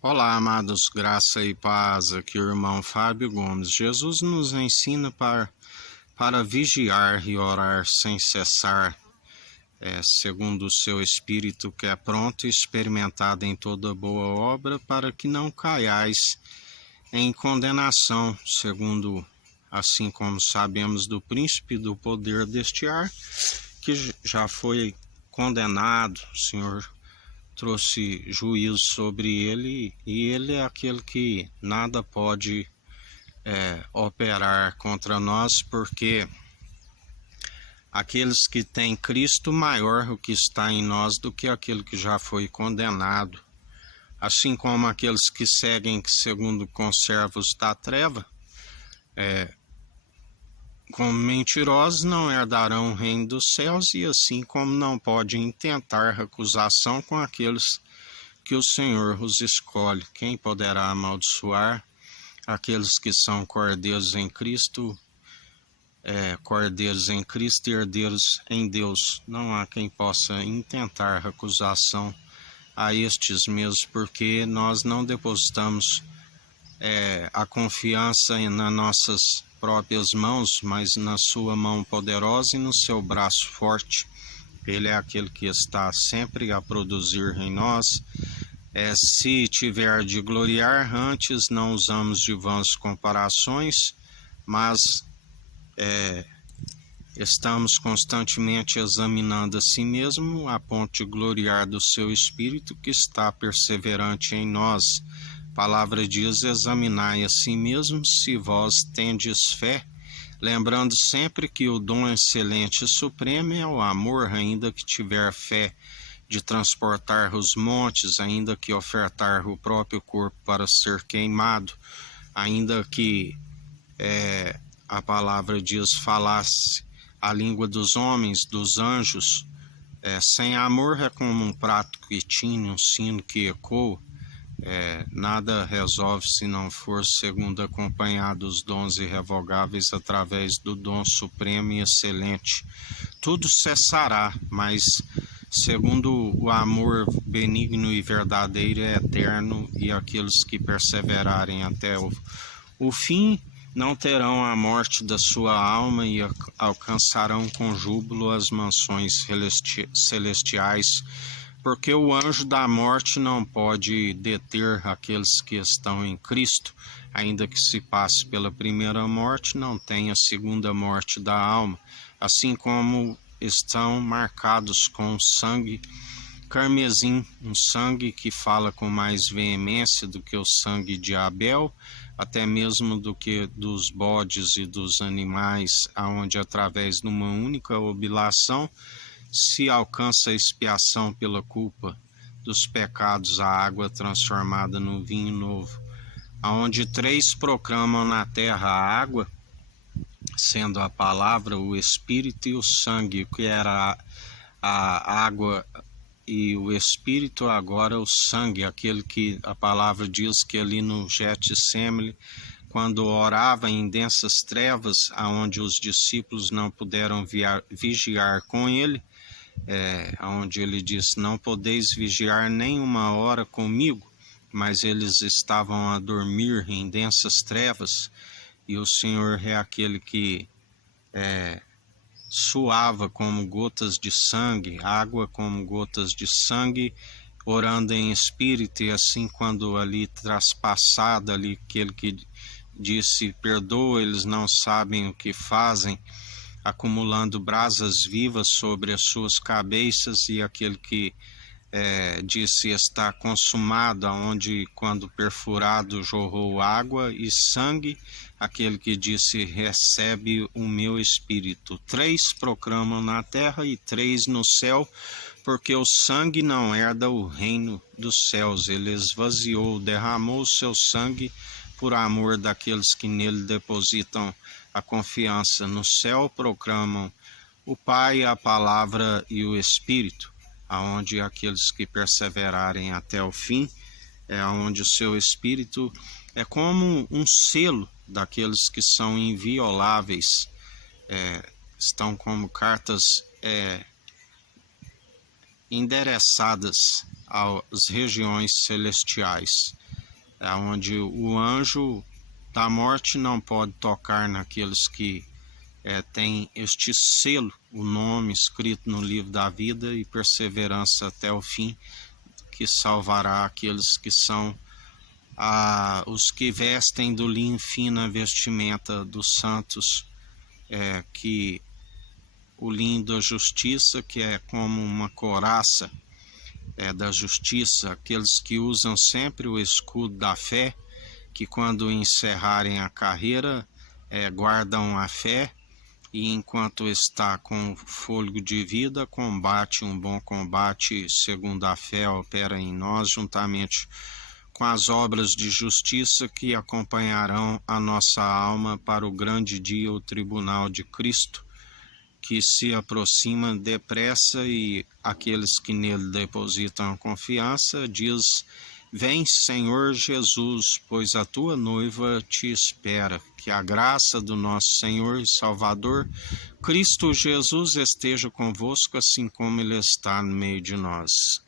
Olá, amados, graça e paz, aqui o irmão Fábio Gomes. Jesus nos ensina para vigiar e orar sem cessar, segundo o seu Espírito que é pronto e experimentado em toda boa obra, para que não caiais em condenação, segundo assim como sabemos do príncipe do poder deste ar, que já foi condenado. O Senhor trouxe juízo sobre ele, e ele é aquele que nada pode operar contra nós, porque aqueles que têm Cristo, maior o que está em nós do que aquele que já foi condenado. Assim como aqueles que seguem segundo conservos da treva, como mentirosos, não herdarão o reino dos céus, e assim como não pode intentar acusação com aqueles que o Senhor os escolhe. Quem poderá amaldiçoar aqueles que são cordeiros em Cristo, cordeiros em Cristo e herdeiros em Deus? Não há quem possa intentar acusação a estes mesmos, porque nós não depositamos a confiança nas nossas próprias mãos, mas na sua mão poderosa e no seu braço forte. Ele é aquele que está sempre a produzir em nós. Se tiver de gloriar, antes não usamos de vãs comparações, mas estamos constantemente examinando a si mesmo, a ponto de gloriar do seu Espírito que está perseverante em nós. A palavra diz: examinai a si mesmo se vós tendes fé, lembrando sempre que o dom excelente e supremo é o amor. Ainda que tiver fé de transportar os montes, ainda que ofertar o próprio corpo para ser queimado, ainda que a palavra diz falasse a língua dos homens, dos anjos, sem amor é como um prato que tine, um sino que ecoa. Nada resolve se não for segundo acompanhado os dons irrevogáveis através do dom supremo e excelente. Tudo cessará, mas segundo o amor benigno e verdadeiro é eterno, e aqueles que perseverarem até o fim não terão a morte da sua alma e alcançarão com júbilo as mansões celestiais, porque o anjo da morte não pode deter aqueles que estão em Cristo. Ainda que se passe pela primeira morte, não tem a segunda morte da alma, assim como estão marcados com sangue carmesim, um sangue que fala com mais veemência do que o sangue de Abel, até mesmo do que dos bodes e dos animais, aonde através de uma única oblação se alcança a expiação pela culpa dos pecados, a água transformada no vinho novo. Aonde 3 proclamam na terra a água, sendo a palavra, o Espírito e o sangue, que era a água e o Espírito, agora o sangue, aquele que a palavra diz que ali no Getsemane, quando orava em densas trevas, aonde os discípulos não puderam vigiar com ele, onde ele disse: não podeis vigiar nem uma hora comigo, mas eles estavam a dormir em densas trevas, e o Senhor é aquele que suava como gotas de sangue, água como gotas de sangue, orando em espírito. E assim, quando ali traspassada, ali aquele que disse: perdoa, eles não sabem o que fazem, acumulando brasas vivas sobre as suas cabeças, e aquele que disse: está consumado, aonde quando perfurado jorrou água e sangue, aquele que disse: recebe o meu espírito. 3 proclamam na terra e 3 no céu, porque o sangue não herda o reino dos céus. Ele esvaziou, derramou o seu sangue por amor daqueles que nele depositam a confiança. No céu proclamam o Pai, a palavra e o Espírito, aonde aqueles que perseverarem até o fim, onde o seu Espírito é como um selo daqueles que são invioláveis, estão como cartas endereçadas às regiões celestiais. onde o anjo da morte não pode tocar naqueles que têm este selo, o nome escrito no livro da vida e perseverança até o fim, que salvará aqueles que são os que vestem do linho fino a vestimenta dos santos, que o linho da justiça, que é como uma couraça da justiça, aqueles que usam sempre o escudo da fé, que quando encerrarem a carreira, guardam a fé, e enquanto está com fôlego de vida, combate um bom combate, segundo a fé opera em nós, juntamente com as obras de justiça que acompanharão a nossa alma para o grande dia, o tribunal de Cristo, que se aproxima depressa, e aqueles que nele depositam a confiança, diz: vem, Senhor Jesus, pois a tua noiva te espera. Que a graça do nosso Senhor e Salvador, Cristo Jesus, esteja convosco, assim como ele está no meio de nós.